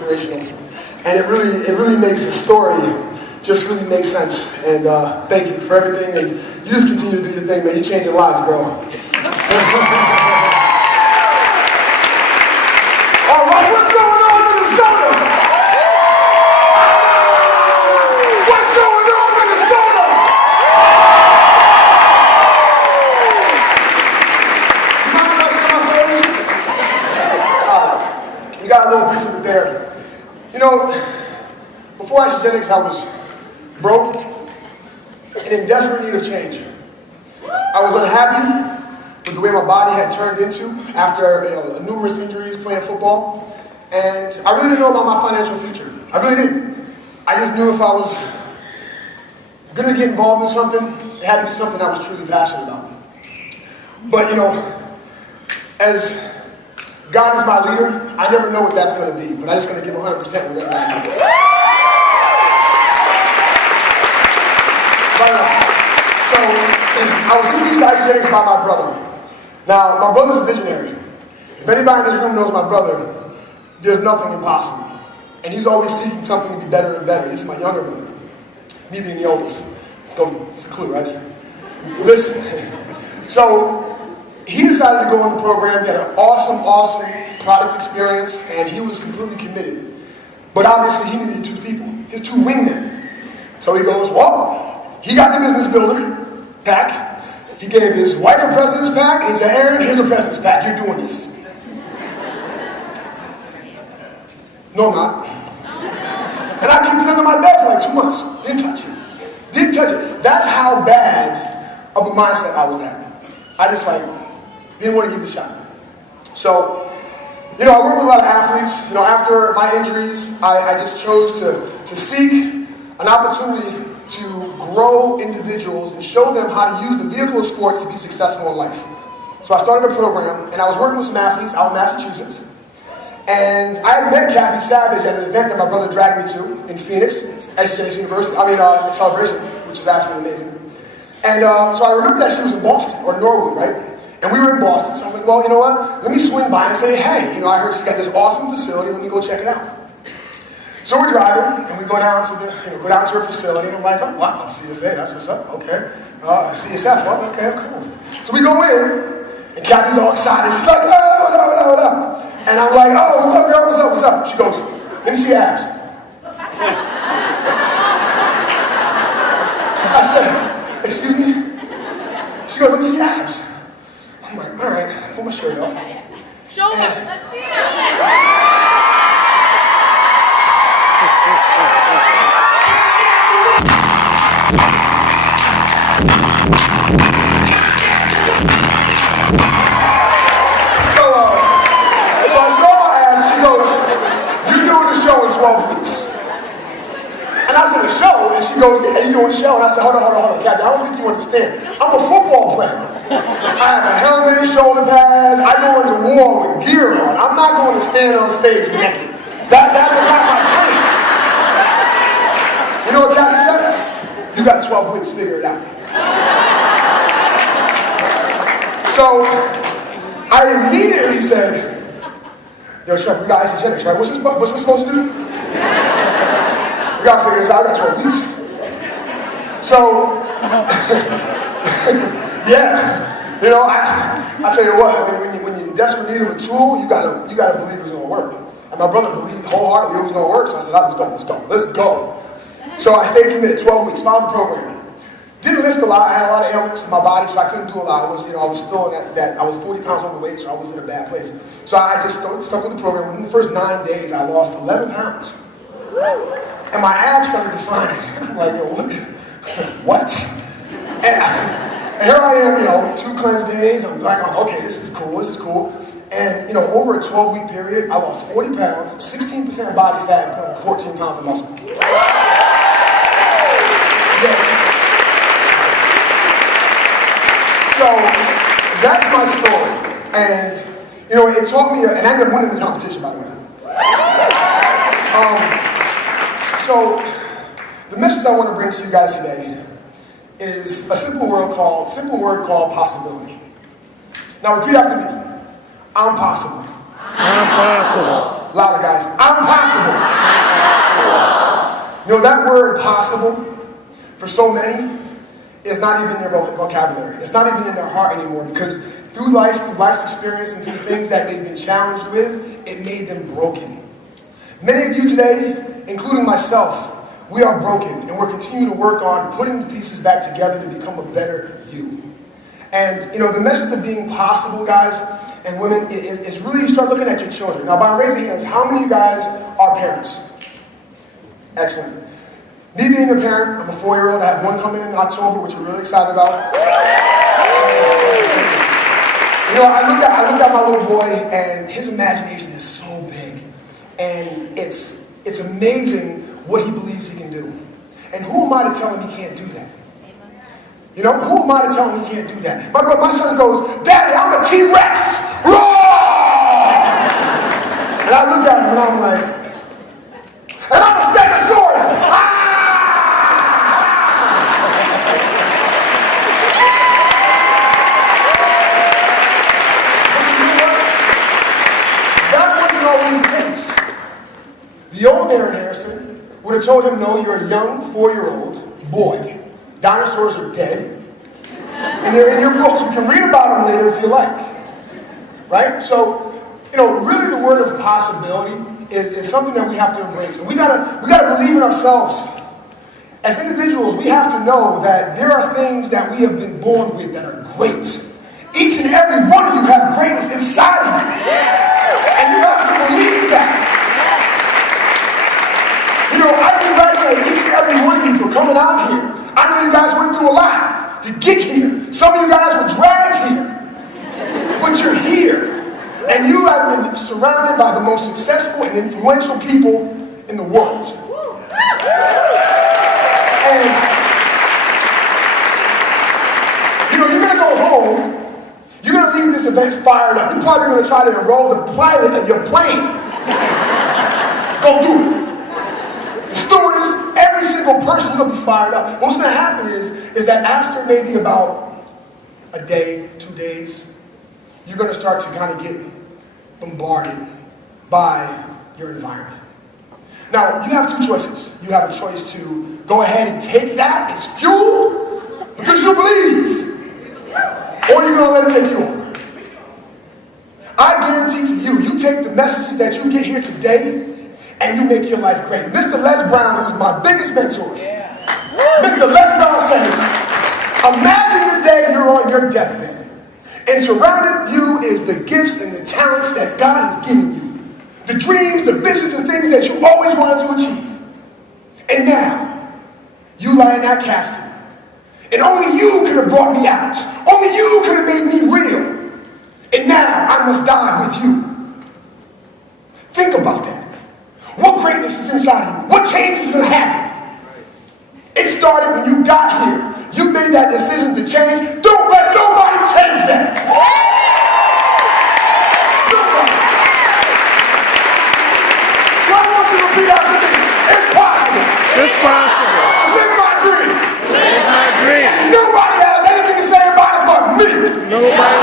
inspirational. And it really makes the story just really make sense. And thank you for everything. And you just continue to do your thing, man. You're changing lives, bro. All right, what's going on, Minnesota? What's going on, Minnesota? You mind if I sit on stage? You got a little piece of it there. You know, before Isagenix, I was broke and in desperate need of change. I was unhappy with the way my body had turned into after numerous injuries playing football. And I really didn't know about my financial future. I really didn't. I just knew if I was going to get involved in something, it had to be something I was truly passionate about. But, as God is my leader, I never know what that's going to be, but I'm just going to give 100% whatever I do. So, I was introduced to Isagenix by my brother. Now, my brother's a visionary. If anybody in this room knows my brother, there's nothing impossible. And he's always seeking something to be better and better. This is my younger brother. Me being the oldest. It's a clue, right? Listen. So, he decided to go in the program. He had an awesome product experience, and he was completely committed. But obviously, he needed two people, his two wingmen. So he goes, well, he got the business builder pack. He gave his wife a president's pack, and he said, Aaron, here's a president's pack. You're doing this. No, I'm not. And I kept it under my bed for like 2 months. Didn't touch it. That's how bad of a mindset I was at. I just didn't want to give it a shot. So, I work with a lot of athletes. After my injuries, I just chose to seek an opportunity to grow individuals and show them how to use the vehicle of sports to be successful in life. So I started a program, and I was working with some athletes out in Massachusetts. And I had met Kathy Savage at an event that my brother dragged me to in Phoenix, Isagenix University, Celebration, which is absolutely amazing. And so I remember that she was in Boston, or Norwood, right? And we were in Boston, so I was like, well, you know what? Let me swing by and say, hey, I heard she got this awesome facility, let me go check it out. So we're driving, and we go down to her facility, and I'm like, oh, wow, CSA, that's what's up, okay. CSF, well, okay, cool. So we go in, and Kathy's all excited. She's like, oh, no. And I'm like, oh, what's up, girl, what's up? She goes, let me see your abs. I said, excuse me? She goes, let me see your abs. I'm like, all right, put my shirt on. Show them, let's see it. So I show my abs, she goes, you're doing the show in 12 weeks. And I said, a show? And she goes, yeah, you're doing the show. And I said, hold on, Kathy, I don't think you understand. I'm a football player. I have a helmet, shoulder pads. I go into war with gear on. I'm not going to stand on stage naked. That was not my plan. You know what Kathy said? You got 12 weeks, figure it out. So I immediately said, yo, Chef, we got Isagenix, right? What's we supposed to do? We got to figure this out. I got 12 weeks. So, yeah. I tell you what, when you're in desperate need of a tool, you gotta believe it's gonna work. And my brother believed wholeheartedly it was gonna work, so I said, let's go. So I stayed committed, 12 weeks, followed the program. Didn't lift a lot, I had a lot of ailments in my body, so I couldn't do a lot. I was still in that I was 40 pounds overweight, so I was in a bad place. So I just stuck with the program. Within the first 9 days, I lost 11 pounds. And my abs started defining. I'm like, yo, what? And here I am, 2 cleanse days. I'm like, okay, this is cool. And, over a 12-week period, I lost 40 pounds, 16% body fat, and put on 14 pounds of muscle. Yeah. So, that's my story. And, it taught me, and I ended up winning the competition, by the way. So, the message I want to bring to you guys today is a simple word called possibility. Now repeat after me. I'm possible. I'm possible. Louder, guys. I'm possible. You know, that word possible, for so many, is not even in their vocabulary. It's not even in their heart anymore, because through life's experience and through things that they've been challenged with, it made them broken. Many of you today, including myself, we are broken, and we're continuing to work on putting the pieces back together to become a better you. And, you know, the message of being possible, guys and women, is really start looking at your children. Now, by raising hands, how many of you guys are parents? Excellent. Me being a parent, I'm a 4-year-old. I have one coming in October, which we're really excited about. You know, I looked at my little boy, and his imagination is so big. And it's amazing what he believes he can do. And who am I to tell him he can't do that? You know, who am I to tell him he can't do that? My son goes, "Daddy, I'm a T-Rex!" Roar! And I look at him and I'm like, "And I'm a Stegosaurus!" Ah! That wasn't always the case. The old Aaron Hairston would have told him, "No, you're a young 4-year-old boy. Dinosaurs are dead. And they're in your books. You can read about them later if you like." Right? So, you know, really the word of possibility is something that we have to embrace. And we gotta believe in ourselves. As individuals, we have to know that there are things that we have been born with that are great. Each and every one of you have greatness inside of you. And you have to believe that. You know, I congratulate each and every one of you for coming out here. I know you guys went through a lot to get here. Some of you guys were dragged here. But you're here. And you have been surrounded by the most successful and influential people in the world. And, you know, you're going to go home. You're going to leave this event fired up. You're probably going to try to enroll the pilot of your plane. Go do it. The stewardess, every single person, you're going to be fired up. What's going to happen is that after maybe about a day, 2 days, you're going to start to kind of get bombarded by your environment. Now, you have 2 choices. You have a choice to go ahead and take that as fuel because you believe, or you're going to let it take you over. I guarantee to you, you take the messages that you get here today and you make your life great. Mr. Les Brown, who was my biggest mentor, Mr. Les Brown says, "Imagine the day you're on your deathbed, and surrounding you is the gifts and the talents that God has given you. The dreams, the visions, and things that you always wanted to achieve. And now, you lie in that casket. And only you could have brought me out. Only you could have made me real. And now, I must die with you." Think about that. What greatness is inside of you? What changes is going to happen? It started when you got here. You made that decision to change. Don't let nobody change that. Nobody. So I want you to repeat after me. It's possible. It's possible. To live my dream. Live my dream. Nobody has anything to say about it but me. Nobody